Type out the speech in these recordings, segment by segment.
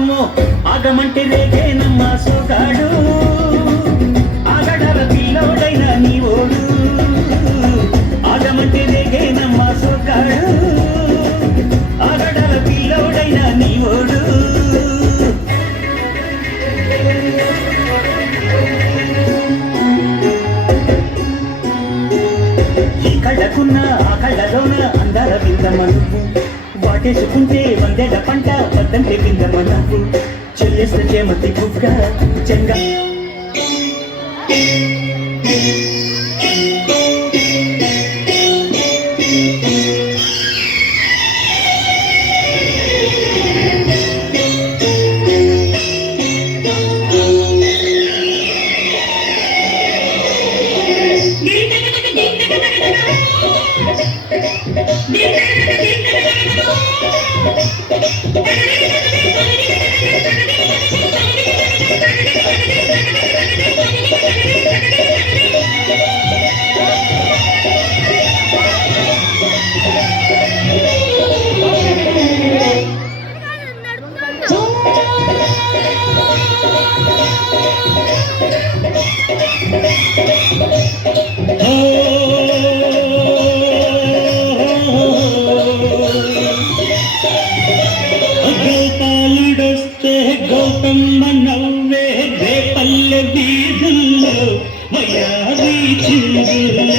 అమ్మమ్మో ఆగమంటే రేగేనమ్మ సోగాడు ఆగడాల పిల్లోడైన నీ ఓడు ఆగమంటే రేగేనమ్మ సోగాడు ఆగడాల పిల్లోడైన నీ ఓడు ఈ కళ్ళకున్న ఆ కళ్ళలోన అందాల విందమ్మ నువ్వు వాటేసుకుంటే వందేళ్ల పంట పద్దంటే విందమ్మ నవ్వు చెల్లేస్తే చేమతి బుగ్గ చెంగ గోపాలుడొస్తే గౌతమ్మ నవ్వే రేపల్లె వీధుల్లో వయాది చిందుల్లో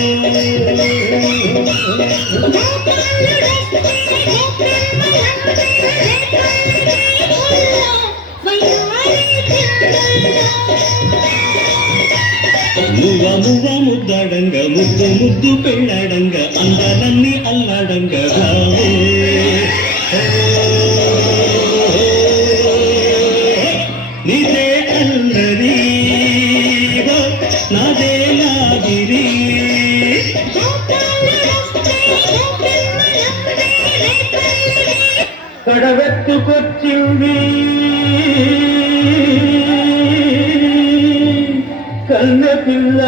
మువ్వ మువ్వ ముద్దాడంగ ముద్దు ముద్దు పెళ్ళాడంగ అందాలన్నీ అల్లాడంగ రావే నీదే అల్లరి నాదే లాగిరి కడవెత్తుకొచ్చింది కన్నెపిల్ల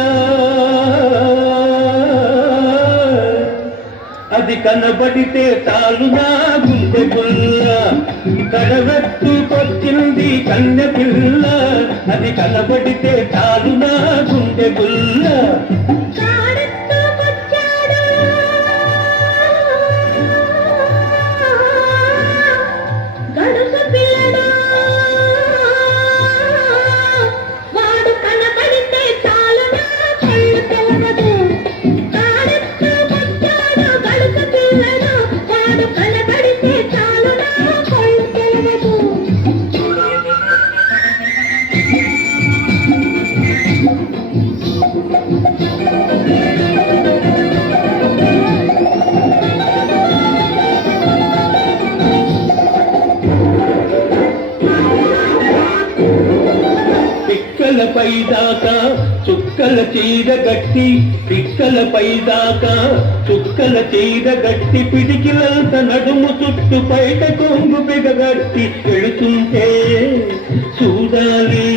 అది కనబడితే చాలునా గుండె గుల్ల కడవెత్తుకొచ్చింది కన్నెపిల్ల అది కనబడితే చాలునా గుండె గుల్ల పైదాకా చుక్కల చీర గట్టి పిక్కల పైదాకా చుక్కల చీర గట్టి పిడికిలంత నడుము చుట్టు పైట కొంగు బిగగట్టి ఎడుతుంటే చూడాలి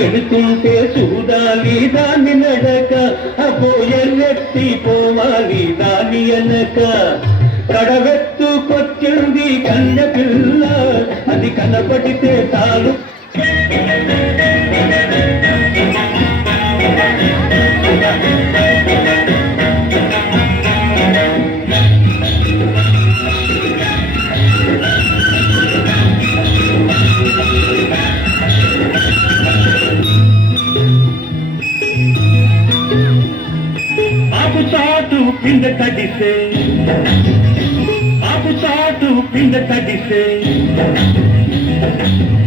ఎడుతుంటే చూడాలి దాని నడక అపో ఎల్లెత్తి పోవాలి దాని అనక కడవెత్తుకొచ్చింది కన్న పిల్ల అది కనపడితే చాలు చాటు పిండ తడిసే ఆపు చాటు పిండ తడిసే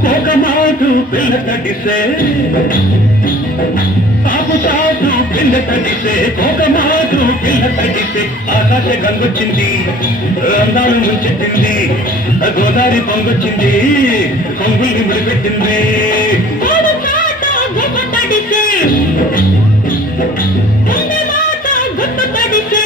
ఒక మాటు పిల్ల తడిసే ఆపు చాటు పిండ తడిసే ఒక మాటు పిల్ల తడిసే ఆకాశ గంగొచ్చింది అందాలు ముంచెత్తింది గోదావరి పొంగొచ్చింది పొంగుల్ని ముడిపెట్టింది తడిసే